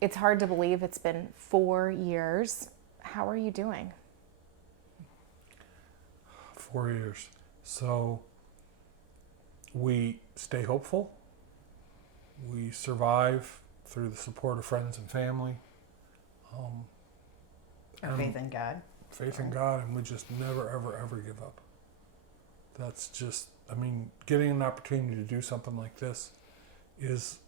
It's hard to believe it's been 4 years. How are you doing? 4 years. So we stay hopeful. We survive through the support of friends and family. Our and faith in God. faith in God, and we just never, ever, ever give up. That's just, I mean, getting an opportunity to do something like this is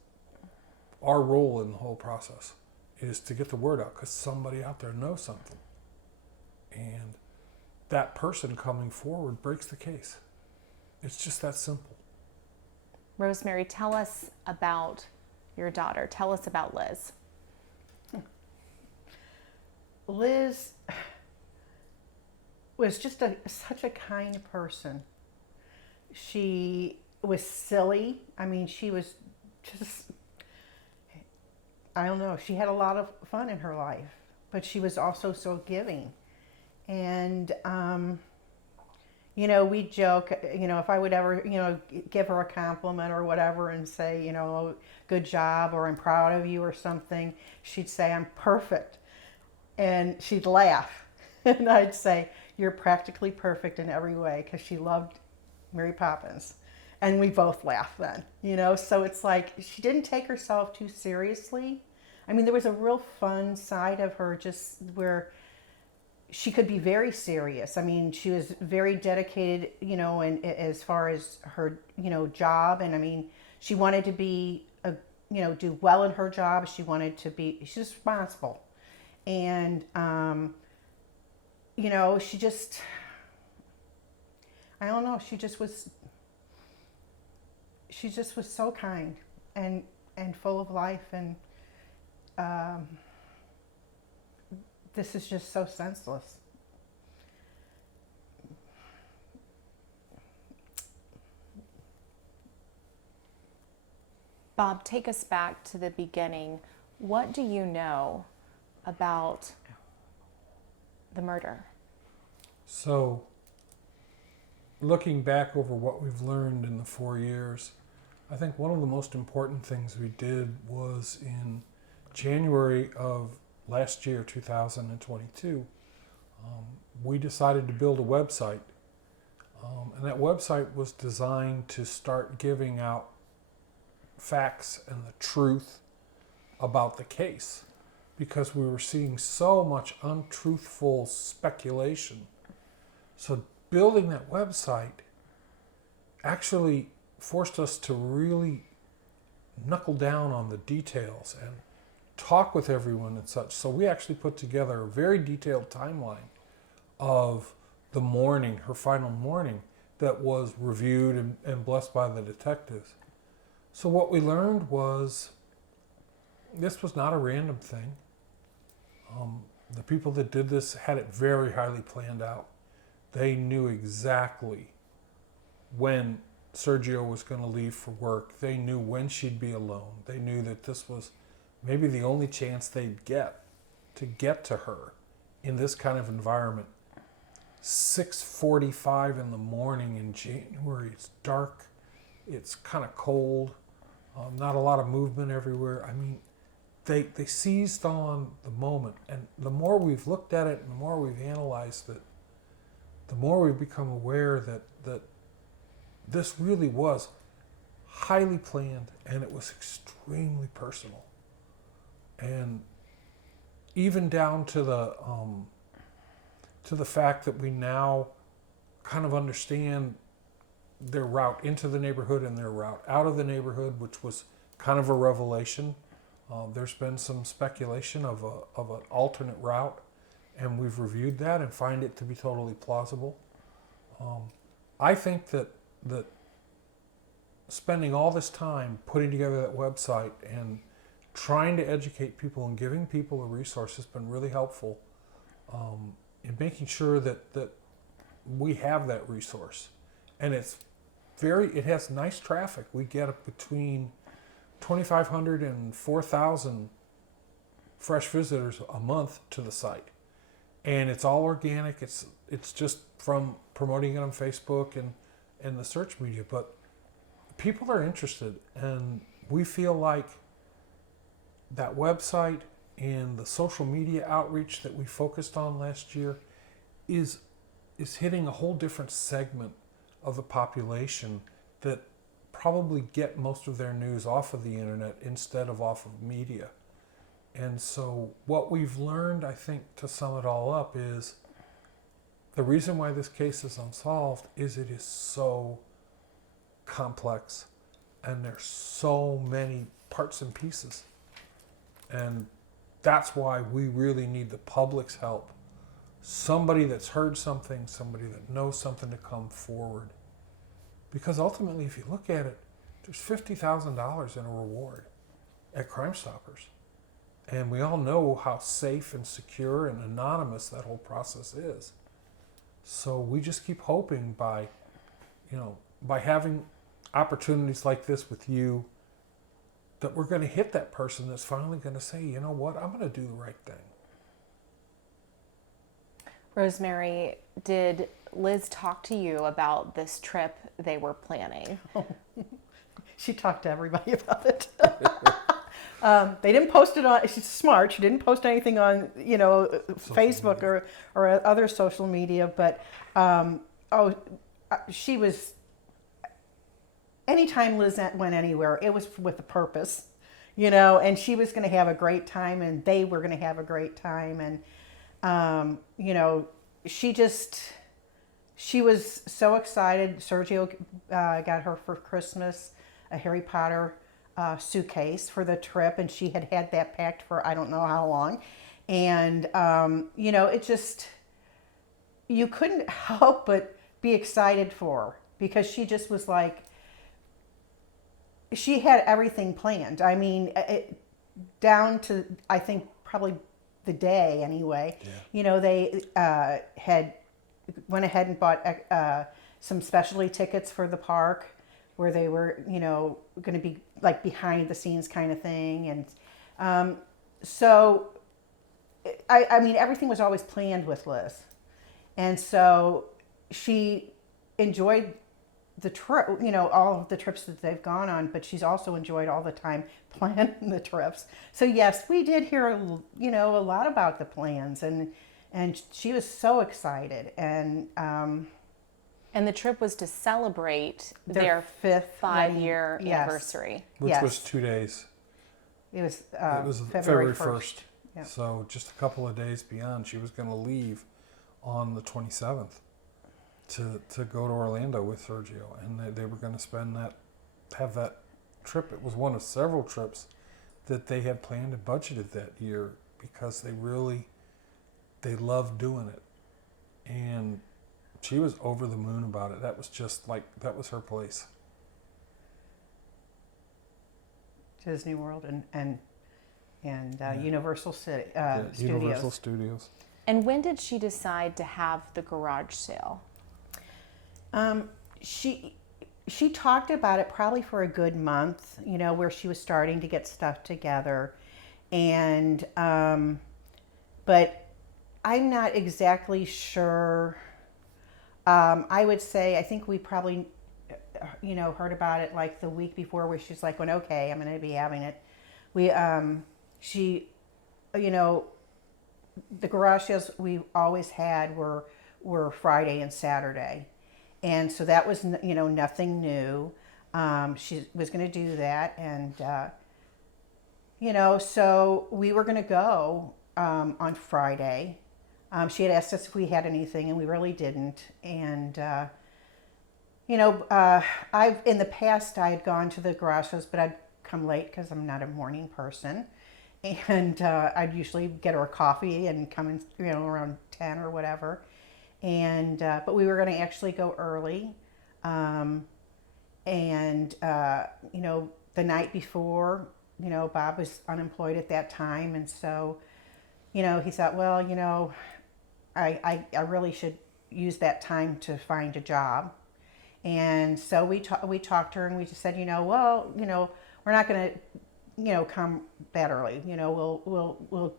our role in the whole process, is to get the word out because somebody out there knows something. And that person coming forward breaks the case. It's just that simple. Rosemary, tell us about your daughter. Tell us about Liz. Liz was just such a kind person. She was silly. I mean, she was just, I don't know, she had a lot of fun in her life, but she was also so giving. And, we joke, if I would ever, give her a compliment or whatever and say, good job or I'm proud of you or something, she'd say, I'm perfect. And she'd laugh. And I'd say, you're practically perfect in every way, because she loved Mary Poppins. And we both laughed then, so it's like she didn't take herself too seriously. I mean, there was a real fun side of her, just where she could be very serious. I mean, she was very dedicated, and as far as her, job. And I mean, she wanted to be, do well in her job. She's responsible. And, she just, I don't know, she just was so kind and full of life. And this is just so senseless. Bob, take us back to the beginning. What do you know about the murder? So, looking back over what we've learned in the 4 years, I think one of the most important things we did was in January of last year, 2022, we decided to build a website. And that website was designed to start giving out facts and the truth about the case, because we were seeing so much untruthful speculation. So building that website actually forced us to really knuckle down on the details and talk with everyone and such. So we actually put together a very detailed timeline of the morning, her final morning, that was reviewed and blessed by the detectives. So what we learned was this was not a random thing. The people that did this had it very highly planned out. They knew exactly when Sergio was going to leave for work. They knew when she'd be alone. They knew that this was maybe the only chance they'd get to her in this kind of environment. 6:45 in the morning in January. It's dark. It's kind of cold. Not a lot of movement everywhere. I mean, they seized on the moment. And the more we've looked at it and the more we've analyzed it, the more we've become aware that this really was highly planned and it was extremely personal. And even down to the fact that we now kind of understand their route into the neighborhood and their route out of the neighborhood, which was kind of a revelation. There's been some speculation of an alternate route, and we've reviewed that and find it to be totally plausible. I think that spending all this time putting together that website and trying to educate people and giving people a resource has been really helpful in making sure that we have that resource. And it has nice traffic. We get between 2,500 and 4,000 fresh visitors a month to the site. And it's all organic. It's just from promoting it on Facebook and the search media. But people are interested, and we feel like that website and the social media outreach that we focused on last year is hitting a whole different segment of the population that probably get most of their news off of the internet instead of off of media. And so what we've learned, I think, to sum it all up, is the reason why this case is unsolved is it is so complex and there's so many parts and pieces. And that's why we really need the public's help. Somebody that's heard something, somebody that knows something to come forward. Because ultimately, if you look at it, there's $50,000 in a reward at Crime Stoppers. And we all know how safe and secure and anonymous that whole process is. So we just keep hoping by having opportunities like this with you, that we're going to hit that person that's finally going to say, you know what, I'm going to do the right thing. Rosemary, did Liz talk to you about this trip they were planning? She talked to everybody about it. They didn't post it on, she's smart, she didn't post anything on, Facebook or other social media, but she was, anytime Liz went anywhere, it was with a purpose, and she was going to have a great time and they were going to have a great time. And, she was so excited. Sergio got her for Christmas a Harry Potter suitcase for the trip, and she had that packed for I don't know how long. And, it just, you couldn't help but be excited for her, because she just was like, she had everything planned. I mean, down to, I think, probably the day anyway. Yeah. They had went ahead and bought some specialty tickets for the park where they were, going to be like behind the scenes kind of thing. And so, I mean, everything was always planned with Liz. And so she enjoyed the trip, all of the trips that they've gone on, but she's also enjoyed all the time planning the trips. So yes, we did hear, a lot about the plans, and she was so excited. And the trip was to celebrate their fifth 5-year anniversary. Which was 2 days. It was February 1st. Yeah. So just a couple of days beyond, she was going to leave on the 27th. To go to Orlando with Sergio, and they were going to have that trip. It was one of several trips that they had planned and budgeted that year, because they loved doing it, and she was over the moon about it. That was just like, that was her place. Disney World and Universal City Studios. Universal Studios. And when did she decide to have the garage sale? She talked about it probably for a good month, where she was starting to get stuff together. And, but I'm not exactly sure. I would say, I think we probably, heard about it like the week before, where she's like, well, okay, I'm going to be having it. The garage sales we always had were Friday and Saturday. And so that was, nothing new. She was going to do that. And, so we were going to go on Friday. She had asked us if we had anything, and we really didn't. And, in the past, I had gone to the garage sales, but I'd come late because I'm not a morning person. And I'd usually get her a coffee and come in, around 10 or whatever. And but we were going to actually go early, the night before, Bob was unemployed at that time, and so, he thought, well, I really should use that time to find a job. And so we talked to her, and we just said, we're not going to, come that early. We'll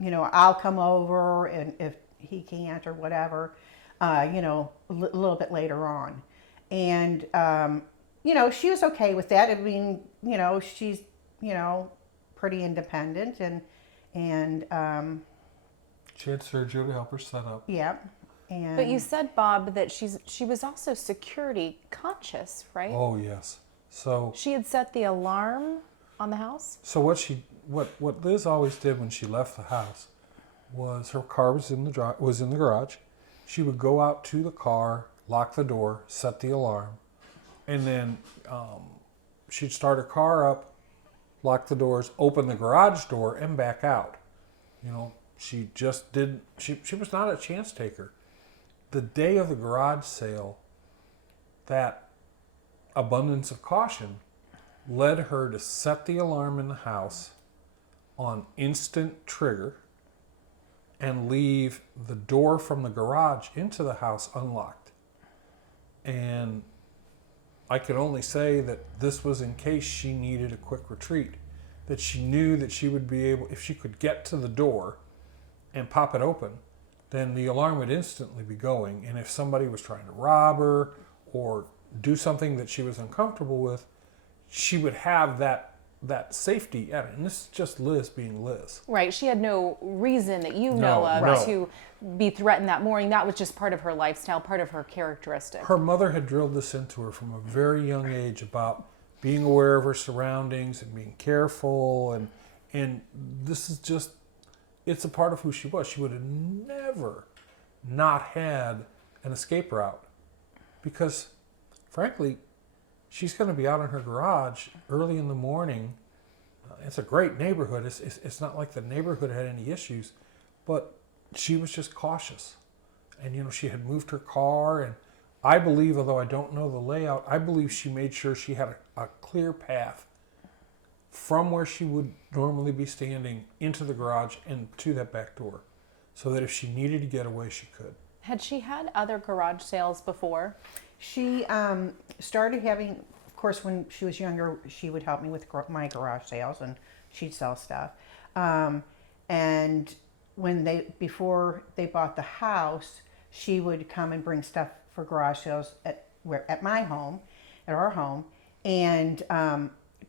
I'll come over, and if he can't or whatever, a little bit later on. And, she was okay with that. I mean, she's, pretty independent, and She had Sergio to help her set up. yeah. And But you said, Bob, that she was also security conscious, right? Oh yes. So She had set the alarm on the house? so what Liz always did when she left the house was her car was in the garage. She would go out to the car, lock the door, set the alarm, and then she'd start her car up, lock the doors, open the garage door, and back out. You know, she just did. She was not a chance taker. The day of the garage sale, that abundance of caution led her to set the alarm in the house on instant trigger and leave the door from the garage into the house unlocked. And I can only say that this was in case she needed a quick retreat, that she knew that she would be able, if she could get to the door and pop it open, then the alarm would instantly be going. And if somebody was trying to rob her or do something that she was uncomfortable with, she would have that safety at it. And this is just Liz being Liz. Right. She had no reason that you No, know of no. to be threatened that morning. That was just part of her lifestyle, part of her characteristic. Her mother had drilled this into her from a very young age about being aware of her surroundings and being careful, and this is just, it's a part of who she was. She would have never not had an escape route because, frankly, she's going to be out in her garage early in the morning. It's a great neighborhood. It's not like the neighborhood had any issues, but she was just cautious. And, you know, she had moved her car, and I believe, although I don't know the layout, I believe she made sure she had a clear path from where she would normally be standing into the garage and to that back door, so that if she needed to get away, she could. Had she had other garage sales before? she started having, of course, when she was younger, she would help me with my garage sales, and she'd sell stuff. And before they bought the house, she would come and bring stuff for garage sales at my home, at our home. And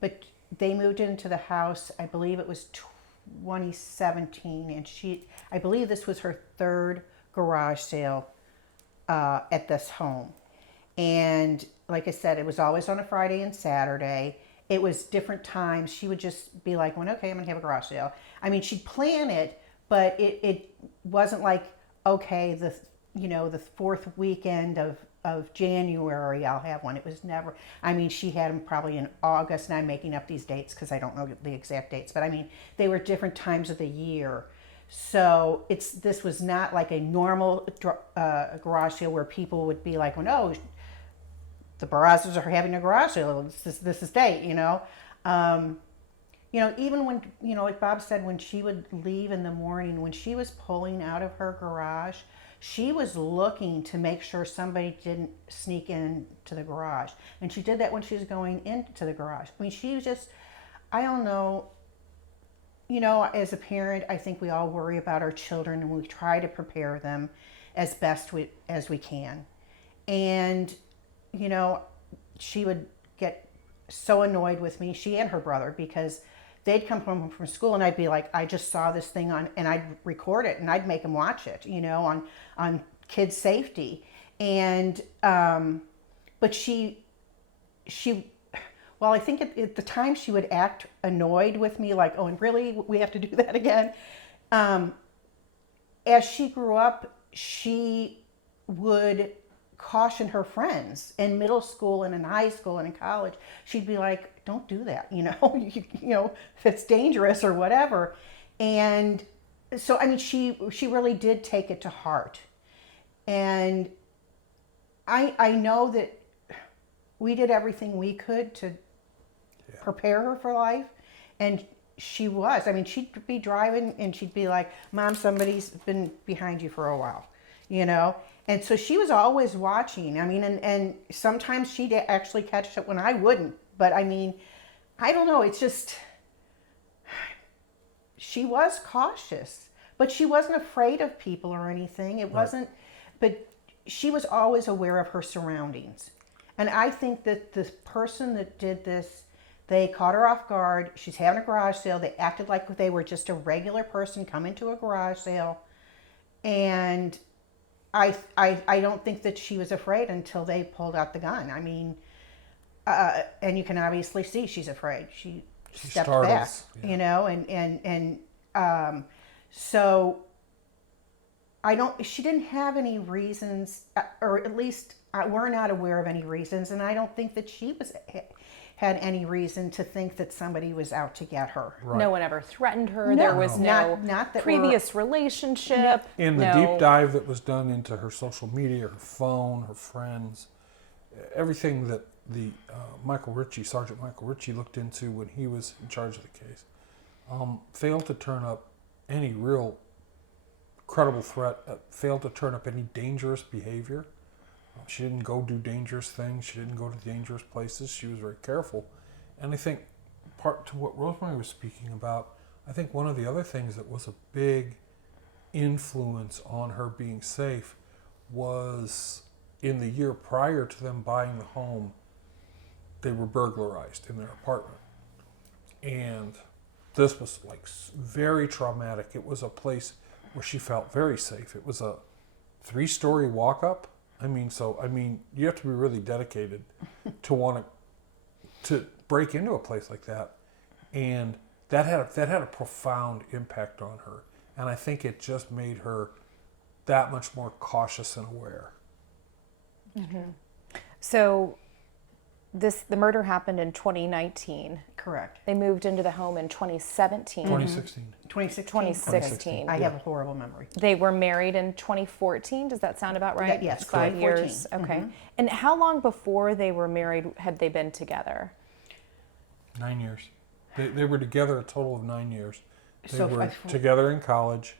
but they moved into the house, I believe it was 2017, and I believe this was her third garage sale at this home. And like I said, it was always on a Friday and Saturday. It was different times. She would just be like, well, okay, I'm gonna have a garage sale. I mean, she'd plan it, but it wasn't like, okay, the fourth weekend of January I'll have one. It was never, I mean, she had them probably in August, and I'm making up these dates because I don't know the exact dates, but I mean, they were different times of the year. So this was not like a normal garage sale where people would be like, well, no, the Barrazas are having a garage sale. This is date, you know. Even when, like Bob said, when she would leave in the morning, when she was pulling out of her garage, she was looking to make sure somebody didn't sneak into the garage. And she did that when she was going into the garage. I mean, she was just, I don't know, as a parent, I think we all worry about our children, and we try to prepare them as best as we can. And, she would get so annoyed with me, she and her brother, because they'd come home from school and I'd be like, I just saw this thing on, and I'd record it and I'd make them watch it, on kids' safety. And, but she, well, I think at the time she would act annoyed with me, like, oh, and really, we have to do that again. As she grew up, she would caution her friends in middle school and in high school and in college. She'd be like, don't do that, it's dangerous or whatever. And so, I mean, she really did take it to heart. And I know that we did everything we could to prepare her for life. And she was. I mean, she'd be driving and she'd be like, Mom, somebody's been behind you for a while, And so she was always watching. I mean, and sometimes she'd actually catch it when I wouldn't. But I mean, I don't know. It's just, she was cautious, but she wasn't afraid of people or anything. It wasn't, but she was always aware of her surroundings. And I think that the person that did this, They caught her off guard. She's having a garage sale. They acted like they were just a regular person coming to a garage sale. And I don't think that she was afraid until they pulled out the gun. I mean, and you can obviously see she's afraid. She stepped back, startles, yeah. you know, so she didn't have any reasons, or at least we're not aware of any reasons, and I don't think that she had any reason to think that somebody was out to get her. Right. No one ever threatened her. No. There was no Not that previous relationship. In the no. deep dive that was done into her social media, her phone, her friends, everything that the Sergeant Michael Ritchie looked into when he was in charge of the case, failed to turn up any real credible threat, failed to turn up any dangerous behavior. She didn't go do dangerous things. She didn't go to dangerous places. She was very careful. And I think part to what Rosemary was speaking about, I think one of the other things that was a big influence on her being safe was in the year prior to them buying the home, they were burglarized in their apartment. And this was like very traumatic. It was a place where she felt very safe. It was a 3-story walk-up. I mean, you have to be really dedicated to want to break into a place like that, and that had a profound impact on her. And I think it just made her that much more cautious and aware. Mm-hmm. So, the murder happened in 2019. Correct. They moved into the home in 2017. 2016. 2016. I have a horrible memory. They were married in 2014. Does that sound about right? Yes, 5 2014. years. Okay. And how long before they were married had they been together? 9 years. They were together a total of 9 years. They So were together in college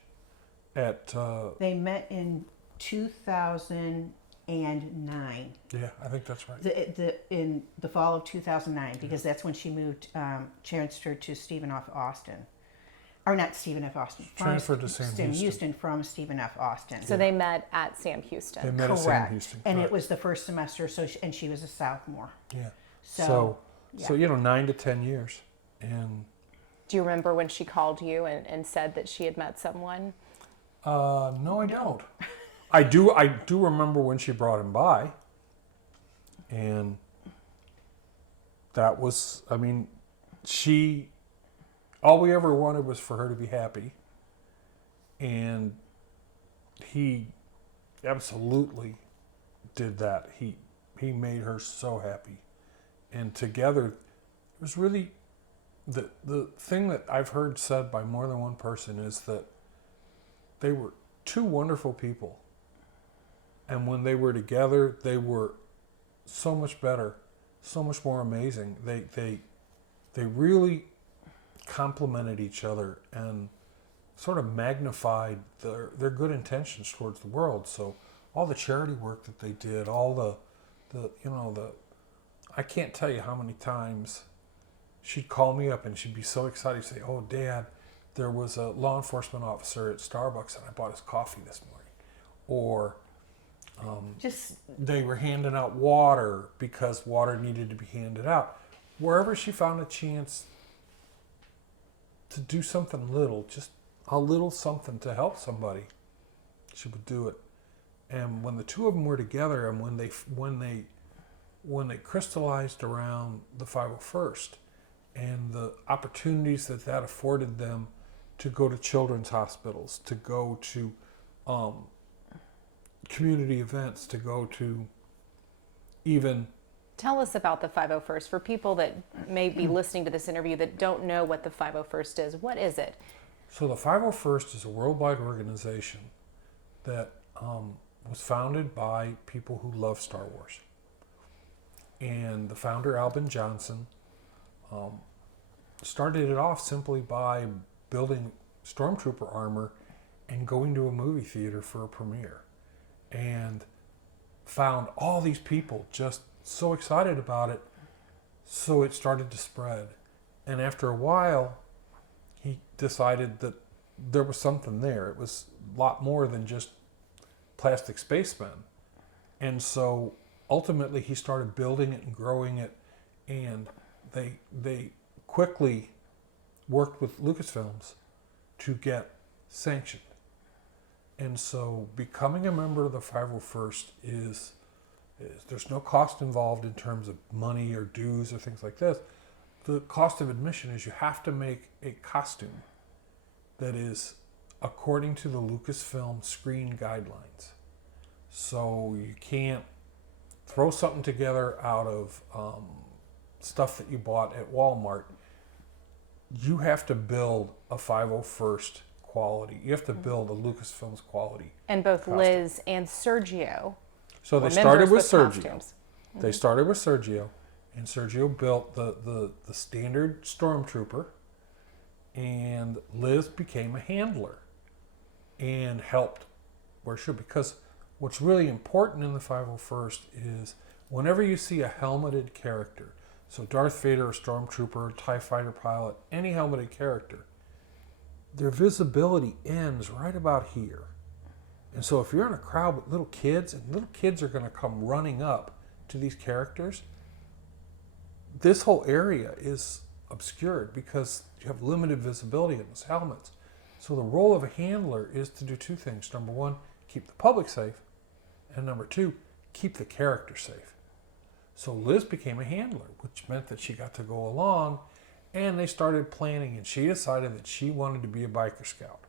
at... They met in 2009. yeah, I think that's right. In the fall of 2009, because that's when she moved, transferred to Stephen F. Austin. Or not Stephen F. Austin. Transferred to Sam Houston. From Stephen F. Austin. So they met at Sam Houston. They met at Sam Correct. Houston. And it correct. was the first semester, and she was a sophomore. Yeah. So, So 9 to 10 years. And Do you remember when she called you and said that she had met someone? no, I don't. I do remember when she brought him by. And that was, I mean, all we ever wanted was for her to be happy. And he absolutely did that. He made her so happy. And together, it was really, the thing that I've heard said by more than one person is that they were two wonderful people. And when they were together, they were so much better, so much more amazing. They really complemented each other and sort of magnified their good intentions towards the world. So all the charity work that they did, all I can't tell you how many times she'd call me up and she'd be so excited. She'd say, "Oh, Dad, there was a law enforcement officer at Starbucks and I bought his coffee this morning." Or they were handing out water because water needed to be handed out. Wherever she found a chance to do something little, just a little something to help somebody, she would do it. And when the two of them were together, and when they crystallized around the 501st and the opportunities that afforded them to go to children's hospitals, to go to community events, to go to even... Tell us about the 501st for people that may be listening to this interview that don't know what the 501st is. What is it? So the 501st is a worldwide organization that was founded by people who love Star Wars. And the founder, Albin Johnson, started it off simply by building stormtrooper armor and going to a movie theater for a premiere. And found all these people just so excited about it, so it started to spread. And after a while, he decided that there was something there. It was a lot more than just plastic spacemen. And so ultimately he started building it and growing it, and they quickly worked with Lucasfilms to get sanctioned. And so becoming a member of the 501st is there's no cost involved in terms of money or dues or things like this. The cost of admission is you have to make a costume that is according to the Lucasfilm screen guidelines. So you can't throw something together out of stuff that you bought at Walmart. You have to build a 501st quality. You have to build a Lucasfilms quality. And both costume. Liz and Sergio. So were they started members with Sergio. costumes. They started with Sergio, and Sergio built the standard stormtrooper, and Liz became a handler and helped where she should. Because what's really important in the 501st is whenever you see a helmeted character, so Darth Vader, a stormtrooper, TIE fighter pilot, any helmeted character, their visibility ends right about here. And so if you're in a crowd with little kids, and little kids are going to come running up to these characters, this whole area is obscured because you have limited visibility in those helmets. So the role of a handler is to do two things. Number one, keep the public safe. And number two, keep the character safe. So Liz became a handler, which meant that she got to go along, and they started planning, and she decided that she wanted to be a biker scout.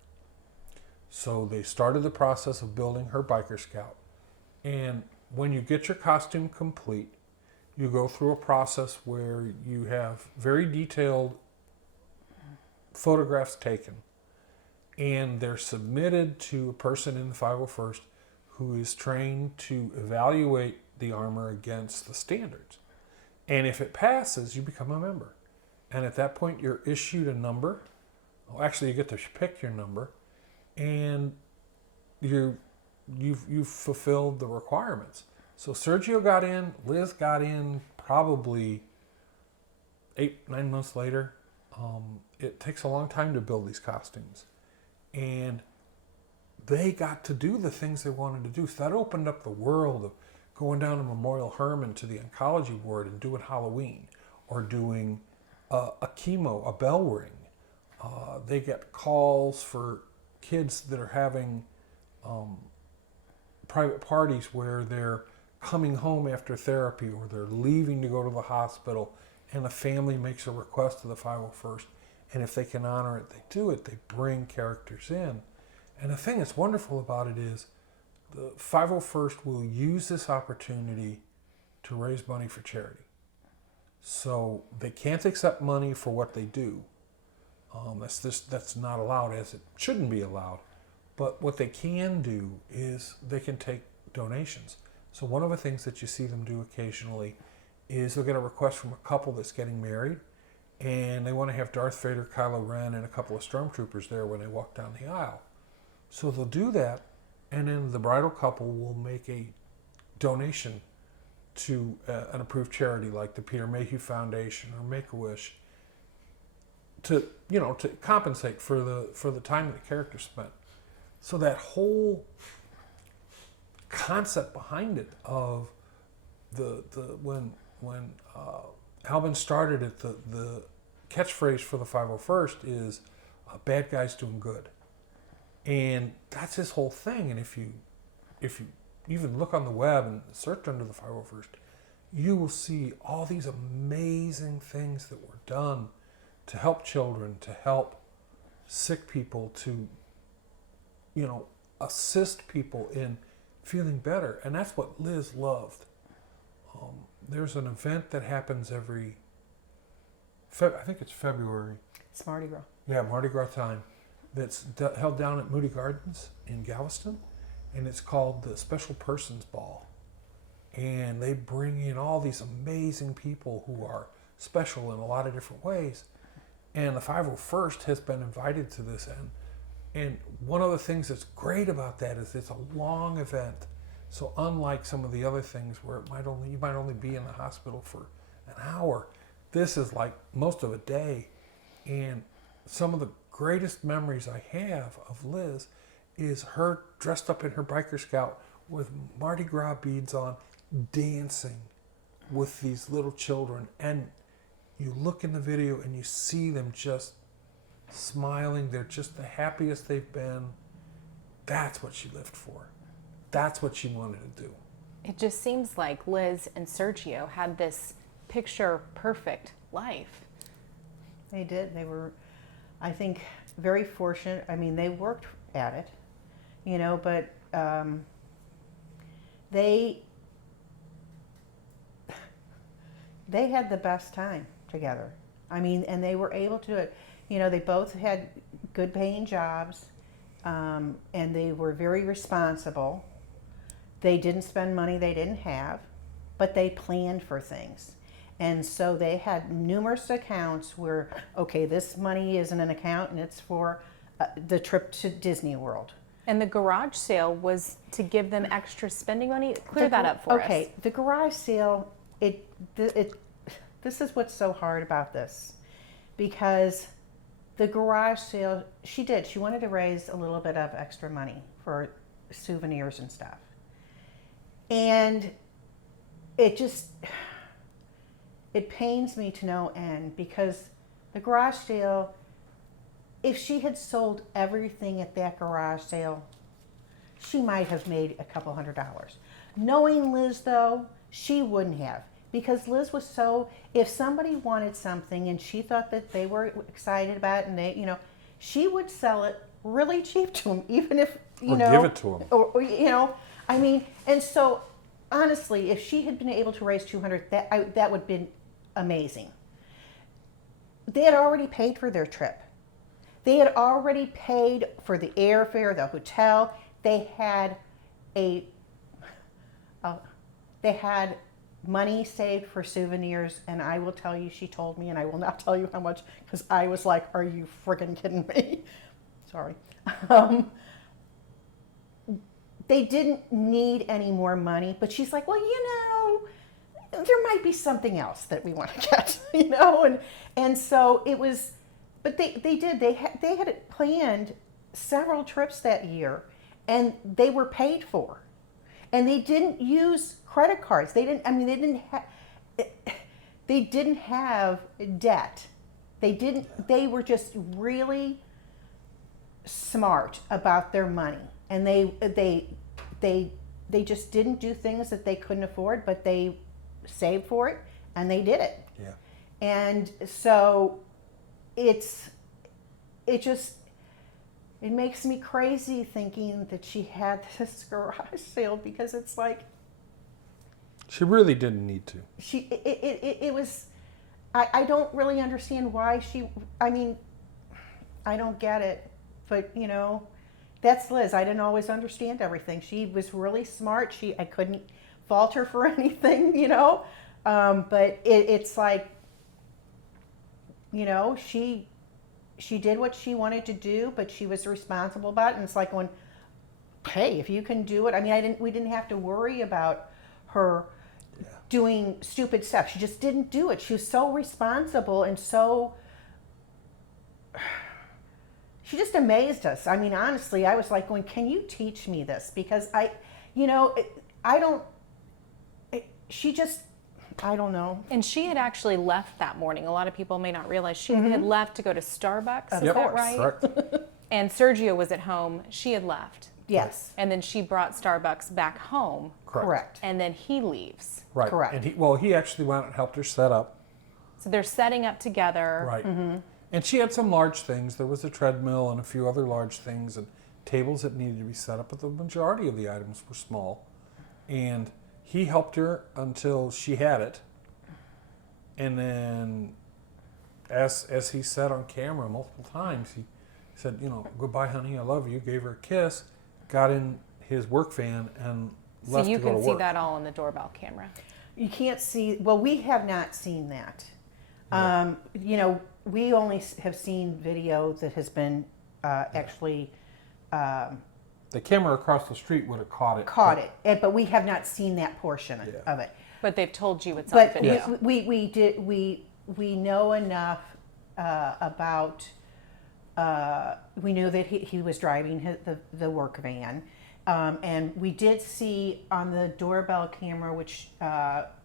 So they started the process of building her biker scout. And when you get your costume complete, you go through a process where you have very detailed photographs taken, and they're submitted to a person in the 501st who is trained to evaluate the armor against the standards. And if it passes, you become a member. And at that point, you're issued a number. Well, actually, you get to pick your number, and you've fulfilled the requirements. So Sergio got in, Liz got in probably 8-9 months later. It takes a long time to build these costumes. And they got to do the things they wanted to do. So that opened up the world of going down to Memorial Hermann to the oncology ward and doing Halloween, or doing a chemo, a bell ring. They get calls for kids that are having private parties where they're coming home after therapy, or they're leaving to go to the hospital, and the family makes a request to the 501st, and if they can honor it, they do it. They bring characters in. And the thing that's wonderful about it is the 501st will use this opportunity to raise money for charity. So they can't accept money for what they do. That's not allowed, as it shouldn't be allowed. But what they can do is they can take donations. So one of the things that you see them do occasionally is they'll get a request from a couple that's getting married, and they want to have Darth Vader, Kylo Ren, and a couple of stormtroopers there when they walk down the aisle. So they'll do that, and then the bridal couple will make a donation to an approved charity like the Peter Mayhew Foundation or Make-A-Wish to compensate for the time that the character spent. So that whole concept behind it of when Albin started it, the catchphrase for the 501st is bad guys doing good. And that's his whole thing. And if you even look on the web and search under the 501st, you will see all these amazing things that were done to help children, to help sick people, to assist people in feeling better. And that's what Liz loved. There's an event that happens every, I think it's February. It's Mardi Gras. Yeah, Mardi Gras time. That's held down at Moody Gardens in Galveston, and it's called the Special Persons Ball. And they bring in all these amazing people who are special in a lot of different ways. And the 501st has been invited to this end. And one of the things that's great about that is it's a long event. So unlike some of the other things where you might only be in the hospital for an hour, this is like most of a day. And some of the greatest memories I have of Liz is her dressed up in her biker scout with Mardi Gras beads on, dancing with these little children. And you look in the video and you see them just smiling. They're just the happiest they've been. That's what she lived for. That's what she wanted to do. It just seems like Liz and Sergio had this picture perfect life. They did. They were, I think, very fortunate. I mean, they worked at it, you know, but they had the best time together. I mean, and they were able to do it. You know, they both had good paying jobs, and they were very responsible. They didn't spend money they didn't have, but they planned for things. And so they had numerous accounts where, okay, this money is in an account and it's for the trip to Disney World. And the garage sale was to give them extra spending money. Clear that up for us. Okay, the garage sale, this is what's so hard about this. Because the garage sale, she wanted to raise a little bit of extra money for souvenirs and stuff. And it pains me to no end, because the garage sale, if she had sold everything at that garage sale, she might have made a couple $100. Knowing Liz, though, she wouldn't have, because Liz was so, if somebody wanted something and she thought that they were excited about it, and they, you know, she would sell it really cheap to them, even if, you know. Give it to them. Or, you know, I mean, and so, honestly, if she had been able to raise $200, that would have been amazing. They had already paid for their trip. They had already paid for the airfare, the hotel. They had money saved for souvenirs, and I will tell you, she told me, and I will not tell you how much, because I was like, are you friggin' kidding me? Sorry. They didn't need any more money, but she's like, well, you know, there might be something else that we want to get, you know, and so it was, but they had planned several trips that year, and they were paid for, and they didn't use credit cards. They didn't have debt. They were just really smart about their money, and they just didn't do things that they couldn't afford, but they saved for it, and they did it. Yeah. And so it makes me crazy thinking that she had this garage sale, because it's like, She really didn't need to. it was, I don't really understand why I mean, I don't get it, but you know, that's Liz. I didn't always understand everything. She was really smart. I couldn't fault her for anything, you know, but it's like, you know, she did what she wanted to do, but she was responsible about it. And it's like going, hey, if you can do it. I mean, we didn't have to worry about her doing stupid stuff. She just didn't do it. She was so responsible, and so, she just amazed us. I mean, honestly, I was like going, can you teach me this? Because I don't know. And she had actually left that morning. A lot of people may not realize she had left to go to Starbucks. Is that right? Correct. And Sergio was at home. She had left. Yes. And then she brought Starbucks back home. Correct. And then he leaves. Right. Correct. And he actually went out and helped her set up. So they're setting up together. Right. Mm-hmm. And she had some large things. There was a treadmill and a few other large things and tables that needed to be set up, but the majority of the items were small. And he helped her until she had it. And then, as he said on camera multiple times, he said, you know, goodbye, honey, I love you, gave her a kiss, got in his work van, and left to go to work. So you can see that all on the doorbell camera. You can't see, well, we have not seen that. Yeah. You know, we only have seen video that has been actually The camera across the street would have caught it. but we have not seen that portion of it. But they've told you it's on But video. we know enough about. We knew that he was driving the work van, And we did see on the doorbell camera, which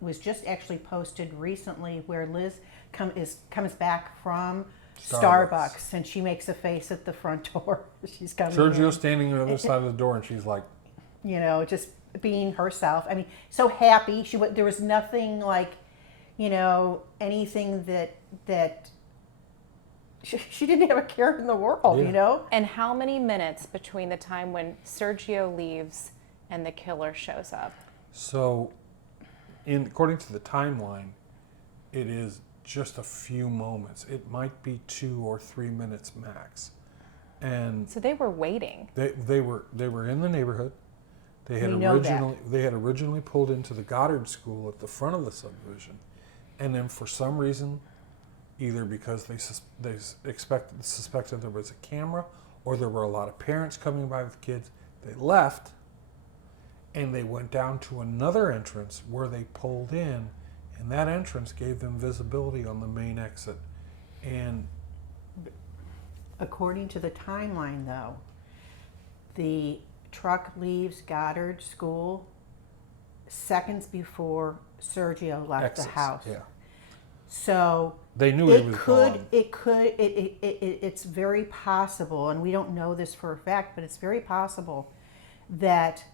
was just actually posted recently, where Liz comes back from Starbucks, and she makes a face at the front door. She's coming Sergio's in, standing on the other side of the door, and she's like, you know, just being herself. I mean, so happy. There was nothing like, you know, anything that she didn't have a care in the world, you know? And how many minutes between the time when Sergio leaves and the killer shows up? so, according to the timeline, it is just a few moments. It might be 2 or 3 minutes max. And So they were waiting. they were in the neighborhood. They had We know originally pulled into the Goddard School at the front of the subdivision, and then for some reason, either because they suspected there was a camera, or there were a lot of parents coming by with kids, they left, and they went down to another entrance where they pulled in, and that entrance gave them visibility on the main exit. And According to the timeline, though, the truck leaves Goddard School seconds before Sergio left exits, the house. yeah, So they knew he was gone. it's very possible, and we don't know this for a fact, but it's very possible that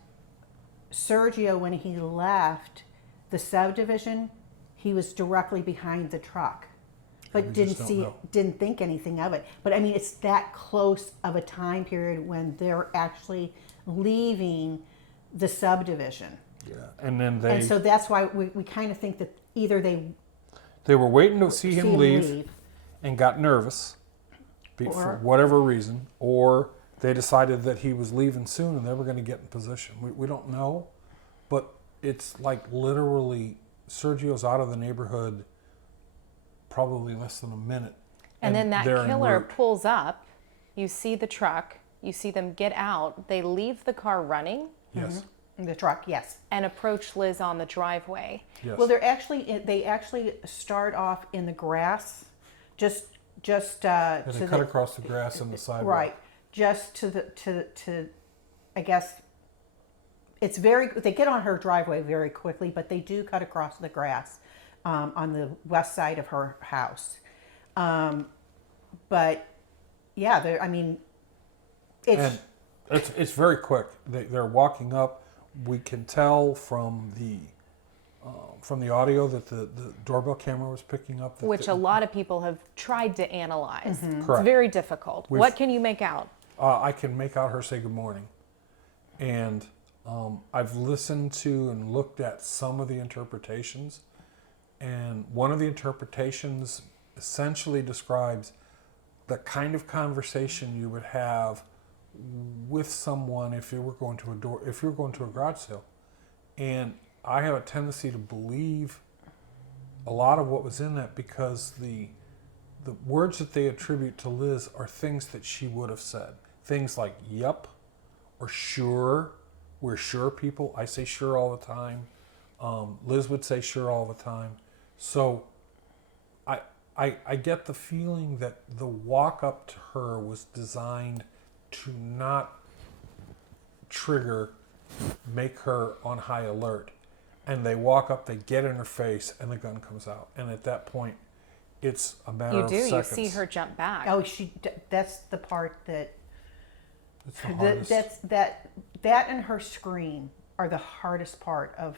Sergio, when he left the subdivision, he was directly behind the truck, but We didn't just don't see know. didn't think anything of it. But I mean, it's that close of a time period when they're actually leaving the subdivision. Yeah, and then And so that's why we kind of think that either they were waiting to see him leave leave. and got nervous for Or- whatever reason, or they decided that he was leaving soon and they were going to get in position. We don't know, but it's like literally Sergio's out of the neighborhood probably less than a minute. And then that they're en killer route. pulls up. You see the truck. You see them get out. They leave the car running Yes, The truck, yes. and approach Liz on the driveway. yes. Well, they actually start off in the grass, just and to they cut across the grass and the sidewalk. right, just to I guess it's they get on her driveway very quickly, but they do cut across the grass on the west side of her house. But yeah, I mean, And it's very quick. They're walking up. We can tell from the audio that the doorbell camera was picking up. That Which a lot of people have tried to analyze. It's Correct. very difficult. What can you make out? I can make out her say good morning. And I've listened to and looked at some of the interpretations. And one of the interpretations essentially describes the kind of conversation you would have with someone if you were going to a garage sale. And I have a tendency to believe a lot of what was in that because the words that they attribute to Liz are things that she would have said. Things like "yup" or "sure." We're sure people. I say "sure" all the time. Liz would say "sure" all the time. So I get the feeling that the walk up to her was designed to not make her on high alert. And they walk up, they get in her face, and the gun comes out. And at that point, it's a matter You of do. You seconds. see her jump back. oh, that's the part that It's the hardest. that and her scream are the hardest part of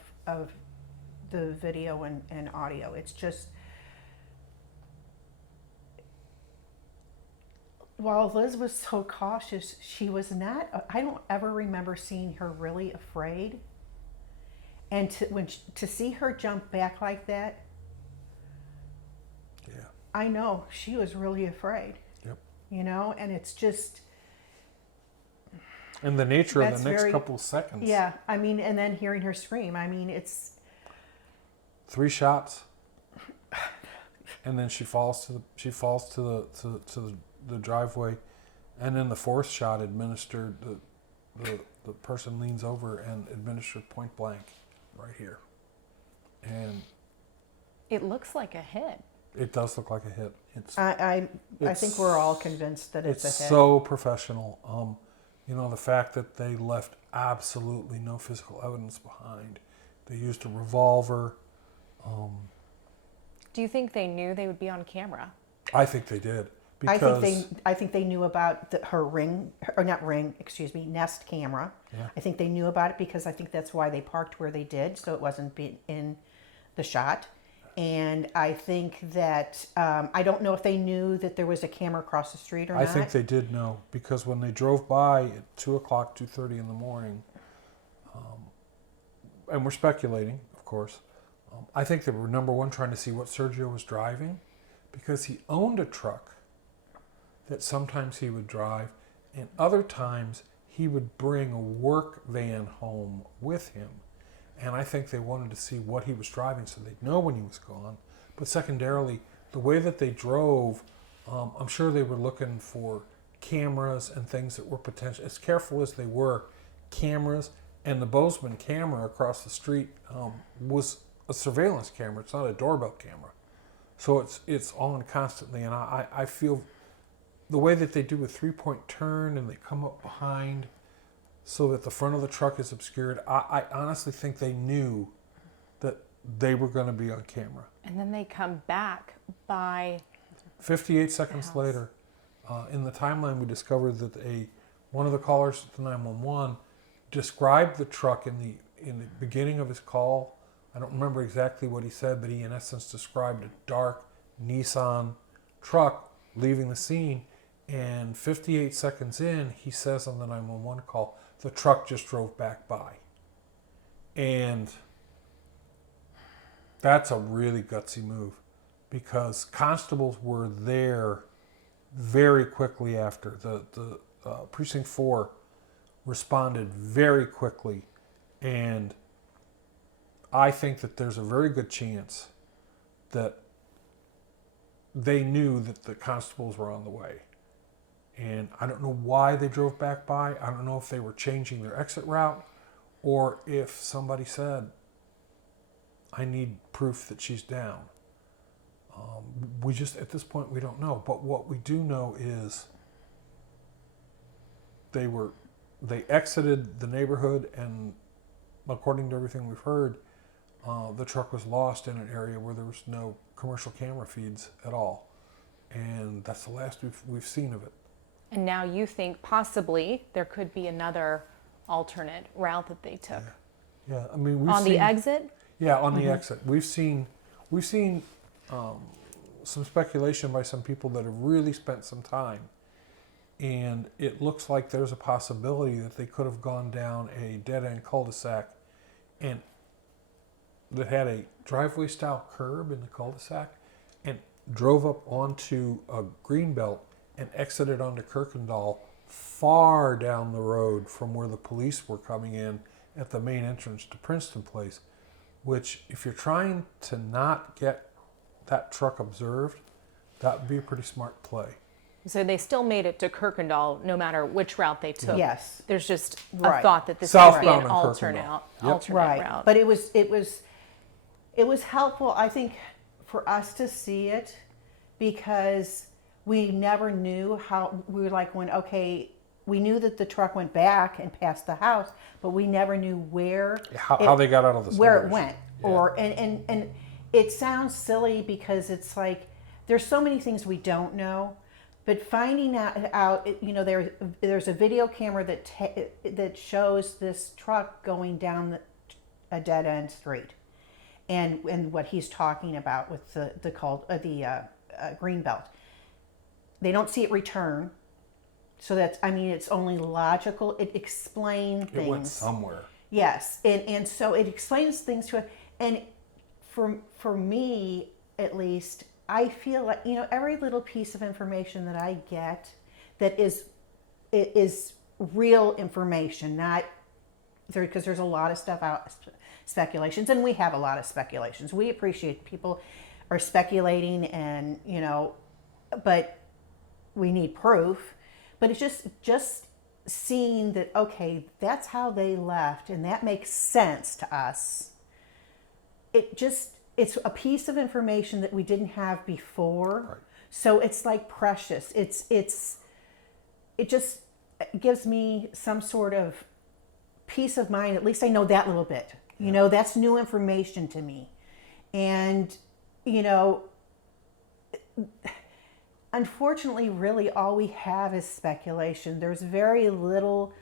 the video and audio. It's just, while Liz was so cautious, she was not. I don't ever remember seeing her really afraid. And to see her jump back like that, Yeah. I know she was really afraid. Yep. You know, and it's just. And the nature of That's the next very- couple of seconds. Yeah, I mean, and then hearing her scream, I mean, it's 3 shots, and then she falls to the driveway, and then the 4th shot administered. The person leans over and administered point blank, right here, and It looks like a hit. it does look like a hit. I It's- think we're all convinced that it's a hit. so professional. You know, the fact that they left absolutely no physical evidence behind. They used a revolver. Do you think they knew they would be on camera? I think they did. I Because think they knew about her Nest camera. Yeah. I think they knew about it because I think that's why they parked where they did, so it wasn't in the shot. And I think that I don't know if they knew that there was a camera across the street or I not. think they did know, because when they drove by at 2 o'clock, 2:30 in the morning, and we're speculating, of course, I think they were, number one, trying to see what Sergio was driving, because he owned a truck that sometimes he would drive, and other times he would bring a work van home with him. And I think they wanted to see what he was driving so they'd know when he was gone. But secondarily, the way that they drove, I'm sure they were looking for cameras and things that were potential. As careful as they were, cameras, and the Bozeman camera across the street was a surveillance camera. It's not a doorbell camera. So it's on constantly. And I feel the way that they do a 3-point turn and they come up behind so that the front of the truck is obscured, I honestly think they knew that they were going to be on camera. And then they come back by 58 seconds later, in the timeline, we discovered that one of the callers to 911 described the truck in the beginning of his call. I don't remember exactly what he said, but he in essence described a dark Nissan truck leaving the scene. And 58 seconds in, he says on the 911 call, the truck just drove back by. And that's a really gutsy move, because constables were there very quickly after. The Precinct 4 responded very quickly. And I think that there's a very good chance that they knew that the constables were on the way. And I don't know why they drove back by. I don't know if they were changing their exit route, or if somebody said, I need proof that she's down. We just, at this point, we don't know. But what we do know is they exited the neighborhood, and according to everything we've heard, the truck was lost in an area where there was no commercial camera feeds at all. And that's the last we've seen of it. And now you think possibly there could be another alternate route that they took. Yeah, I mean, On the exit? Yeah, on the exit. We've seen some speculation by some people that have really spent some time, and it looks like there's a possibility that they could have gone down a dead-end cul-de-sac, and that had a driveway-style curb in the cul-de-sac, and drove up onto a greenbelt and exited onto Kirkendall, far down the road from where the police were coming in at the main entrance to Princeton Place, which, if you're trying to not get that truck observed, that would be a pretty smart play. So they still made it to Kirkendall no matter which route they took. Yes. There's just a Right. thought that this Southbound could be an in alternate Kirkendall. Yep. Right. route. But it was helpful, I think, for us to see it, because we never knew how. We were like, we knew that the truck went back and past the house, but we never knew where How they got out of the where it suburbs. went. Yeah. Or and it sounds silly because it's like there's so many things we don't know, but finding out there's a video camera that shows this truck going down a dead end street, and what he's talking about with the green belt. They don't see it return, so it's only logical. It explains things. It went somewhere. Yes, and so it explains things to it. And for me, at least, I feel like every little piece of information that I get that is real information, not because there's a lot of stuff out, speculations, and we have a lot of speculations. We appreciate people are speculating, and but we need proof. But it's just seeing that, okay, that's how they left, and that makes sense to us. It's a piece of information that we didn't have before. Right. So it's like precious. It gives me some sort of peace of mind. At least I know that little bit. You know, that's new information to me. And, you know, unfortunately, really all we have is speculation. There's very little.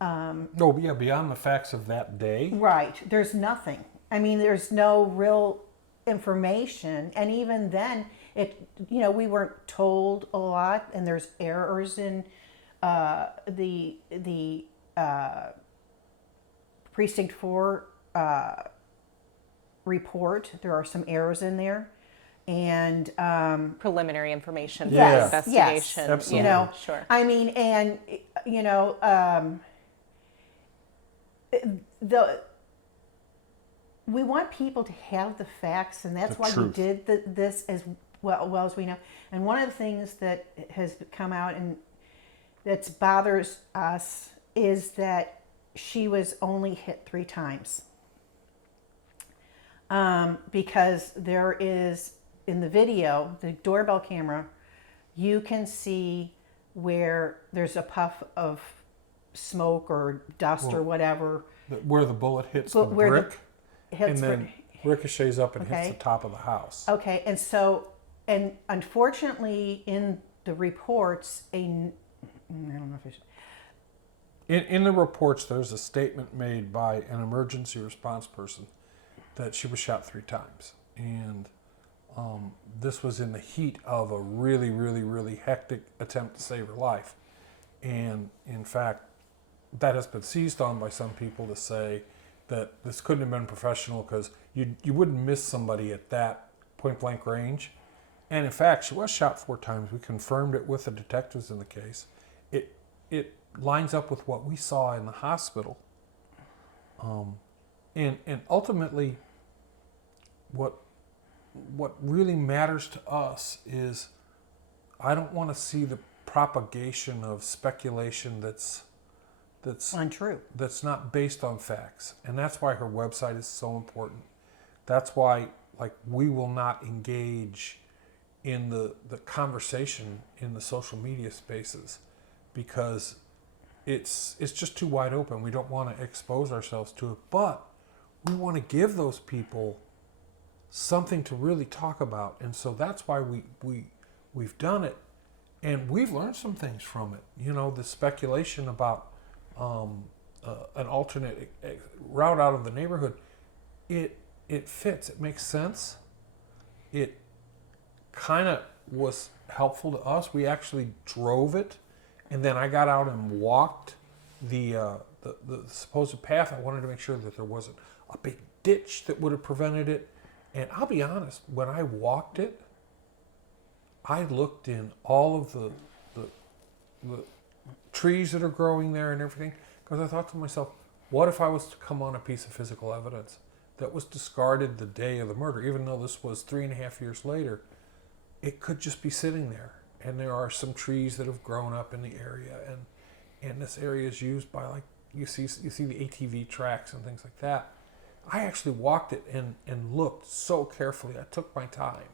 No, yeah, beyond the facts of that day. Right. There's nothing. I mean, there's no real information. And even then, we weren't told a lot, and there's errors in the Precinct 4 report. There are some errors in there. And Preliminary information for Yeah. the investigation. Yes, absolutely. you know, Sure. I mean, and you know, we want people to have the facts, and that's The why truth. we did this as well as we know. And one of the things that has come out and that bothers us is that she was only hit 3 times. Because there is, in the video, the doorbell camera, you can see where there's a puff of smoke or dust or whatever. Where the bullet hits But the where the- brick, hits and then ricochets up and hits Okay. the top of the house. Okay, and so, and unfortunately, in the reports, I don't know if I should. In the reports, there's a statement made by an emergency response person that she was shot 3 times. And this was in the heat of a really, really, really hectic attempt to save her life. And in fact, that has been seized on by some people to say that this couldn't have been professional because you wouldn't miss somebody at that point blank range. And in fact, she was shot 4 times. We confirmed it with the detectives in the case. It lines up with what we saw in the hospital. And ultimately, what really matters to us is I don't want to see the propagation of speculation that's Untrue. that's not based on facts. And that's why her website is so important. That's why, like, we will not engage in the conversation in the social media spaces because it's just too wide open. We don't want to expose ourselves to it, but we want to give those people something to really talk about. And so that's why we've done it, and we've learned some things from it. You know, the speculation about an alternate route out of the neighborhood, it fits. It makes sense. It kind of was helpful to us. We actually drove it, and then I got out and walked the supposed path. I wanted to make sure that there wasn't a big ditch that would have prevented it. And I'll be honest, when I walked it, I looked in all of the trees that are growing there and everything, because I thought to myself, what if I was to come on a piece of physical evidence that was discarded the day of the murder, even though this was 3.5 years later? It could just be sitting there, and there are some trees that have grown up in the area, and this area is used by, like, you see the ATV tracks and things like that. I actually walked it and looked so carefully. I took my time,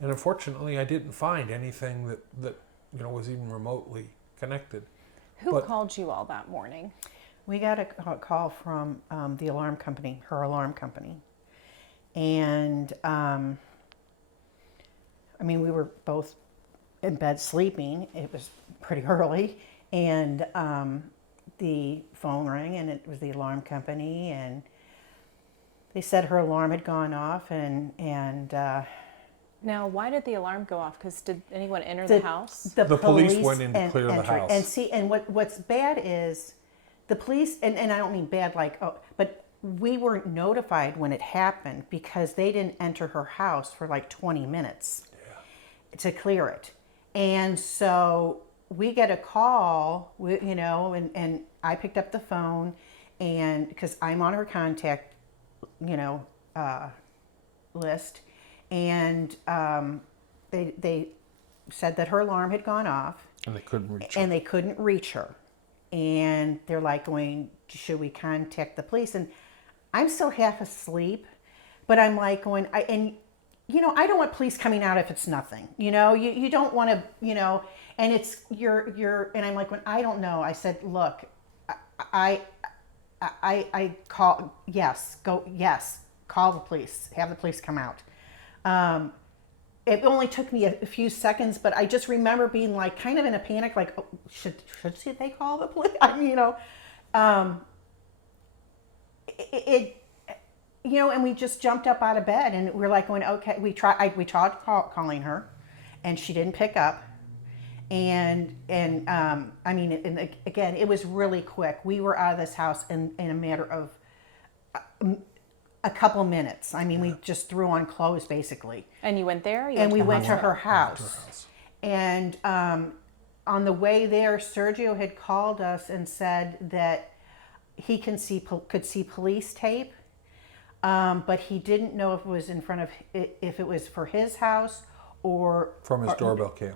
and unfortunately, I didn't find anything that was even remotely connected. Who called you all that morning? We got a call from the alarm company, her alarm company. And, we were both in bed sleeping. It was pretty early. And the phone rang, and it was the alarm company. And they said her alarm had gone off. And Now, why did the alarm go off? Because did anyone enter the house? The police went in to clear the entered. house. And see, and what's bad is the police, and I don't mean bad like, but we weren't notified when it happened because they didn't enter her house for like 20 minutes to clear it. And so we get a call, and I picked up the phone, and because I'm on her contact, list. And they said that her alarm had gone off. And they couldn't reach her. And they couldn't reach her. And they're like going, should we contact the police? And I'm still half asleep, but I'm like going, and I don't want police coming out if it's nothing. You don't want to, and it's and I'm like, when I don't know, I said, look, I call, call the police, have the police come out. It only took me a few seconds, but I just remember being like kind of in a panic, like, oh, should they call the police? And we just jumped up out of bed and we're like going, okay, we tried calling her and she didn't pick up. And again, it was really quick. We were out of this house in a matter of a couple minutes. We just threw on clothes basically. And you went there? And we went to her house. And on the way there, Sergio had called us and said that he could see police tape, but he didn't know if it was if it was for his house or from his doorbell cam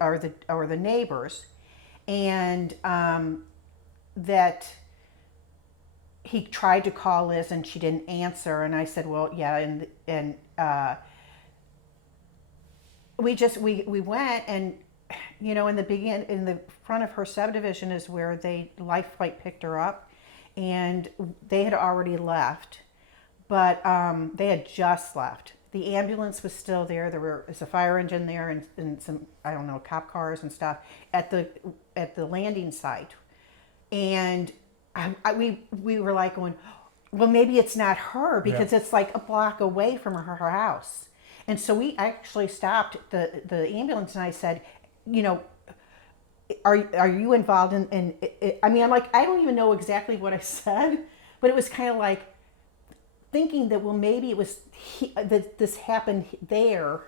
or the neighbors, and that he tried to call Liz and she didn't answer. And I said, well, yeah, and we went, and in the front of her subdivision is where Life Flight picked her up, and they had already left, but they had just left. The ambulance was still there. There was a fire engine there and some, I don't know, cop cars and stuff at the landing site. And we were like going, well, maybe it's not her because it's like a block away from her house. And so we actually stopped the ambulance and I said, are you involved in I'm like, I don't even know exactly what I said, but it was kind of like thinking that, well, maybe it was that this happened there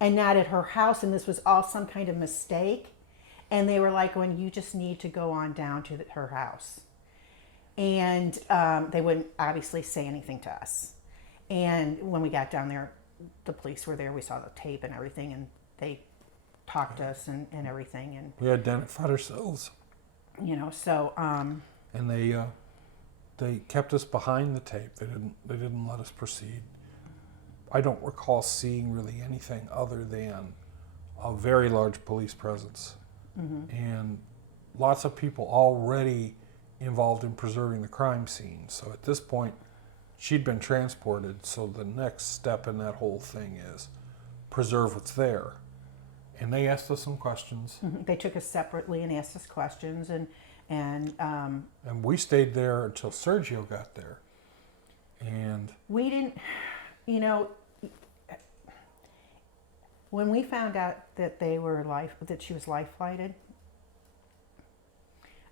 and not at her house, and this was all some kind of mistake. And they were like, "When you just need to go on down to her house," and they wouldn't obviously say anything to us. And when we got down there, the police were there. We saw the tape and everything, and they talked to us and everything. And we identified ourselves. So. And they kept us behind the tape. They didn't let us proceed. I don't recall seeing really anything other than a very large police presence, and lots of people already involved in preserving the crime scene. So at this point, she'd been transported. So the next step in that whole thing is preserve what's there. And they asked us some questions. They took us separately and asked us questions, and we stayed there until Sergio got there. And we didn't, when we found out that that she was life flighted,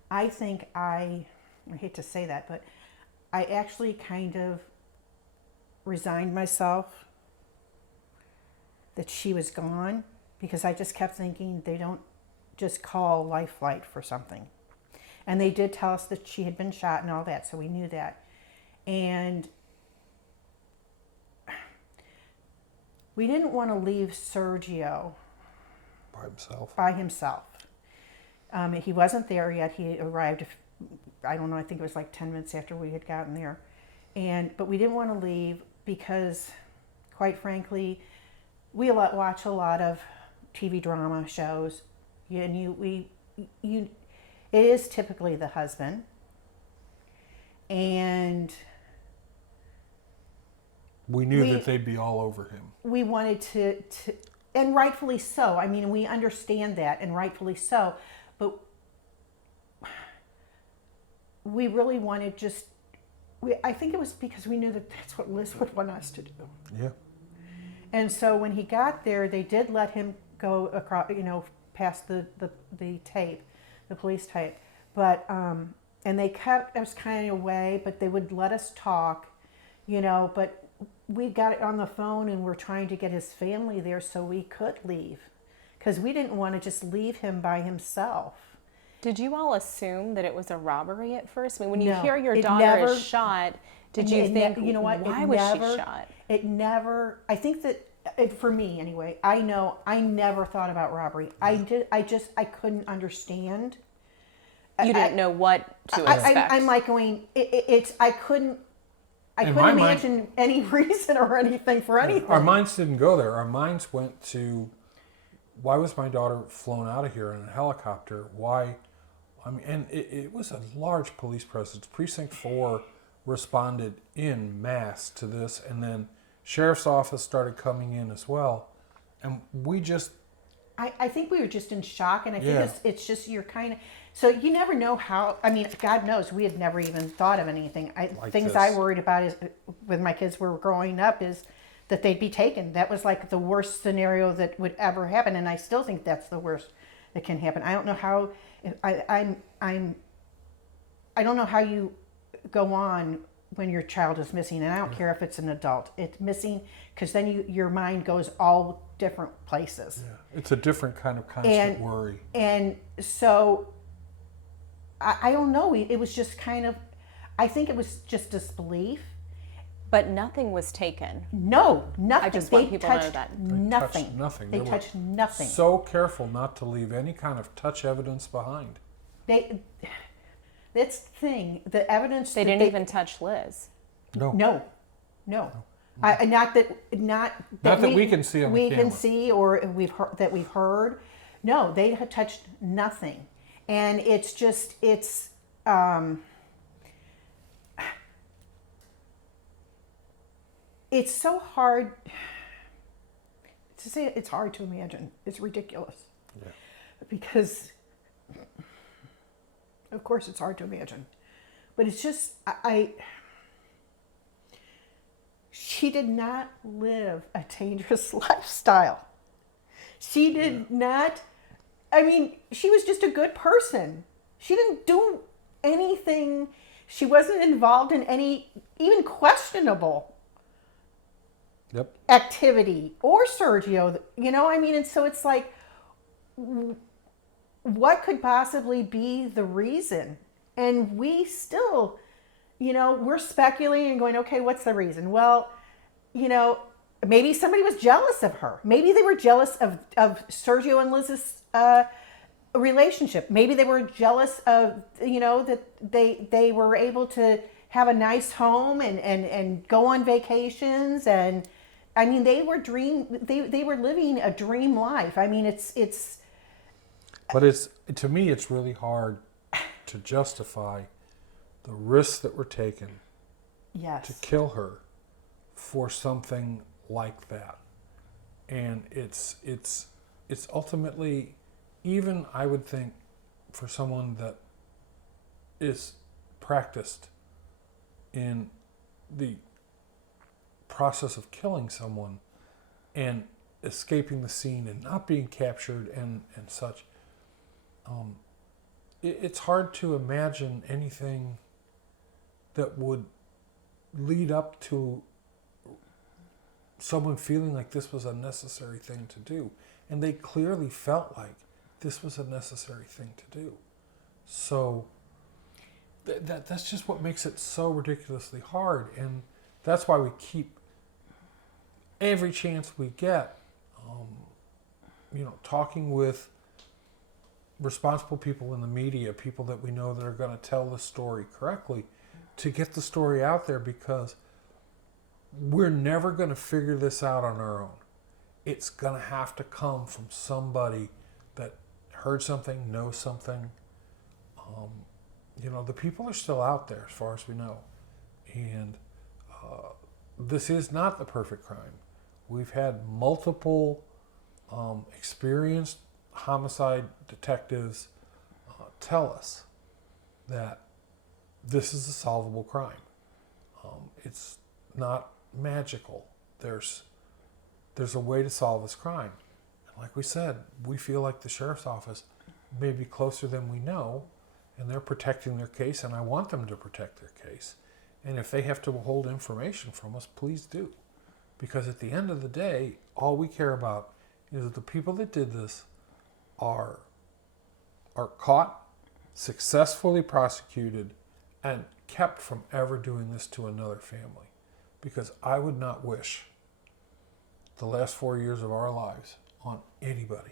I think I hate to say that, but I actually kind of resigned myself that she was gone, because I just kept thinking they don't just call life flight for something. And they did tell us that she had been shot and all that, so we knew that. And we didn't want to leave Sergio by himself. He wasn't there yet. He arrived, I don't know, I think it was like 10 minutes after we had gotten there. But we didn't want to leave because, quite frankly, we watch a lot of TV drama shows. It is typically the husband, and we knew that they'd be all over him. We wanted to, and rightfully so. We understand that, and rightfully so. But we really wanted I think it was because we knew that that's what Liz would want us to do. Yeah. And so when he got there, they did let him go across, past the tape. The police tape, but and they kept us kind of away, but they would let us talk, but we got it on the phone and we're trying to get his family there so we could leave, because we didn't want to just leave him by himself. Did you all assume that it was a robbery at first? When you No, hear your daughter is shot, did you think, why was she shot? It never, I think that, for me anyway, I never thought about robbery. I couldn't understand. You didn't know what to expect. I'm like going, I In couldn't my mind- imagine any reason or anything for anything. Our minds didn't go there. Our minds went to, why was my daughter flown out of here in a helicopter? Why? I mean, and it was a large police presence. Precinct 4 responded in mass to this, and then sheriff's office started coming in as well. And we just, I think we were just in shock, and I think Yeah. it's just you're kind of, so you never know how, I mean, God knows, we had never even thought of anything. Things this. I worried about is, when my kids were growing up, is that they'd be taken. That was like the worst scenario that would ever happen, and I still think that's the worst that can happen. I don't know how, I don't know how you go on when your child is missing, and I don't care if it's an adult. It's missing because then your mind goes all different places. it's a different kind of constant worry. And so, I don't know. It was just kind of, I think it was just disbelief. But nothing was taken. No, nothing. I just want people to know touched that. nothing. Touched nothing. They were touched nothing. So careful not to leave any kind of touch evidence behind. That's the thing. The evidence. They that didn't even touch Liz. No. Not that we can see on the we can camera. see or we've heard. No, they had touched nothing, and it's just it's so hard to say. It's hard to imagine. It's ridiculous. Yeah. Because of course it's hard to imagine, but it's just she did not live a dangerous lifestyle. She did not, I mean, she was just a good person. She didn't do anything. She wasn't involved in any even questionable Yep. activity or Sergio, I mean, and so it's like, what could possibly be the reason? And we still, we're speculating and going, okay, what's the reason? Well, maybe somebody was jealous of her. Maybe they were jealous of Sergio and Liz's relationship. Maybe they were jealous of, that they were able to have a nice home and go on vacations. And I mean, they were living a dream life. I mean, it's. But to me, it's really hard to justify the risks that were taken Yes. to kill her for something like that. And it's ultimately, even I would think, for someone that is practiced in the process of killing someone and escaping the scene and not being captured and such, it's hard to imagine anything that would lead up to someone feeling like this was a necessary thing to do. And they clearly felt like this was a necessary thing to do. So that's just what makes it so ridiculously hard. And that's why we keep every chance we get, talking with responsible people in the media, people that we know that are going to tell the story correctly, to get the story out there, because we're never going to figure this out on our own. It's going to have to come from somebody that heard something, knows something. The people are still out there as far as we know. And this is not the perfect crime. We've had multiple experienced homicide detectives tell us that this is a solvable crime. It's not magical. There's a way to solve this crime. And like we said, we feel like the sheriff's office may be closer than we know, and they're protecting their case, and I want them to protect their case. And if they have to hold information from us, please do. Because at the end of the day, all we care about is that the people that did this are caught, successfully prosecuted, and kept from ever doing this to another family. Because I would not wish the last 4 years of our lives on anybody.